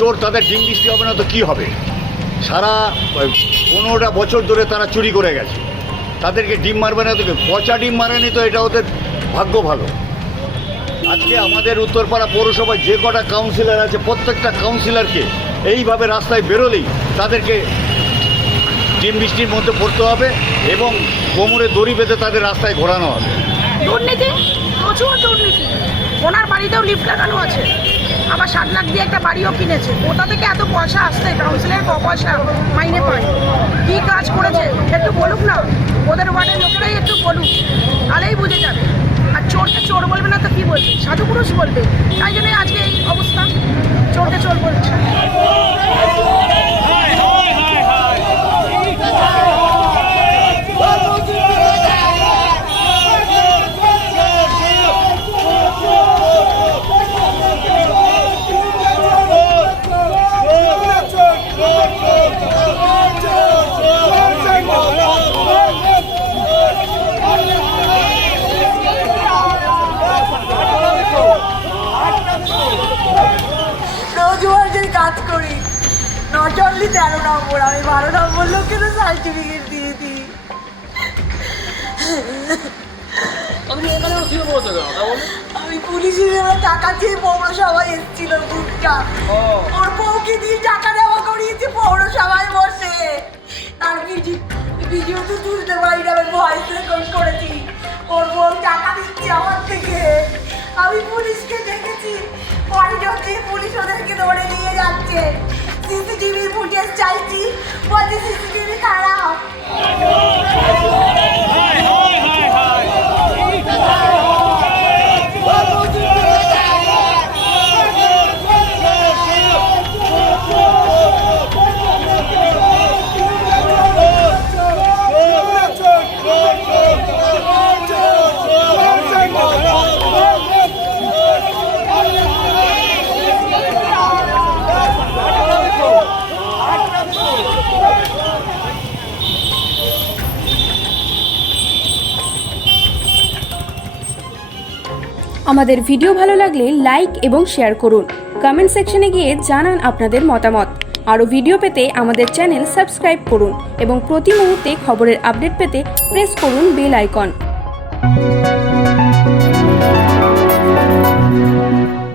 চোর, তাদের ডিম বৃষ্টি হবে না তো কী হবে? সারা 15টা বছর ধরে তারা চুরি করে গেছে, তাদেরকে ডিম মারবে না তো? পচা ডিম মারেনি তো, এটা ওদের ভাগ্য ভালো। আজকে আমাদের উত্তরপাড়া পৌরসভায় যে কটা কাউন্সিলর আছে, প্রত্যেকটা কাউন্সিলরকে এইভাবে রাস্তায় বেরোলেই তাদেরকে ডিম বৃষ্টির মধ্যে পড়তে হবে এবং কোমরে দড়ি বেঁধে তাদের রাস্তায় ঘোরানো হবে। দুর্নীতি, প্রচুর দুর্নীতি। ওনার বাড়িতেও লিফট লাগানো আছে, আবার 7 লাখ দিয়ে একটা বাড়িও কিনেছে। কোথা থেকে এত পয়সা আসছে? কাউন্সিলের পয়সা মাইনে পায়, কী কাজ করেছে একটু বলুক না, ওদের ওয়ার্ডের লোকেরাই একটু বলুক, তাহলেই বুঝে যাবে। আর চোরকে চোর বলবে না তো কী বলবে? সাধু পুরুষ বলবে। তাই জন্যই আজকে এই অবস্থা, চোরকে চোর বলছে। কাজ করি 9-13 নম্বর, আমি 12 নম্বর লোকের সার্টিফিকেট দিয়ে দিই। আমি পুলিশের টাকা চেয়ে পৌরসভায় এসেছিল, বুকটা ওর বউকে দিয়ে টাকা দেওয়া করিয়েছে পৌরসভায় বসে। আর ভিডিও তো তুলতে পারি না, আমি ভয়েস রেকর্ড করেছি। ওর বউ টাকা দিচ্ছে আমার থেকে, আমি পুলিশকে দেখেছি। পরে যখন পুলিশ ওদেরকে ধরে নিয়ে যাচ্ছে, সিসিটিভি ফুটেজ চাইছি, বলছে সিসিটিভি খারাপ। আমাদের ভিডিও ভালো লাগলে লাইক এবং শেয়ার করুন। কমেন্ট সেকশনে গিয়ে জানান আপনাদের মতামত। আরও ভিডিও পেতে আমাদের চ্যানেল সাবস্ক্রাইব করুন এবং প্রতি মুহূর্তে খবরের আপডেট পেতে প্রেস করুন বেল আইকন।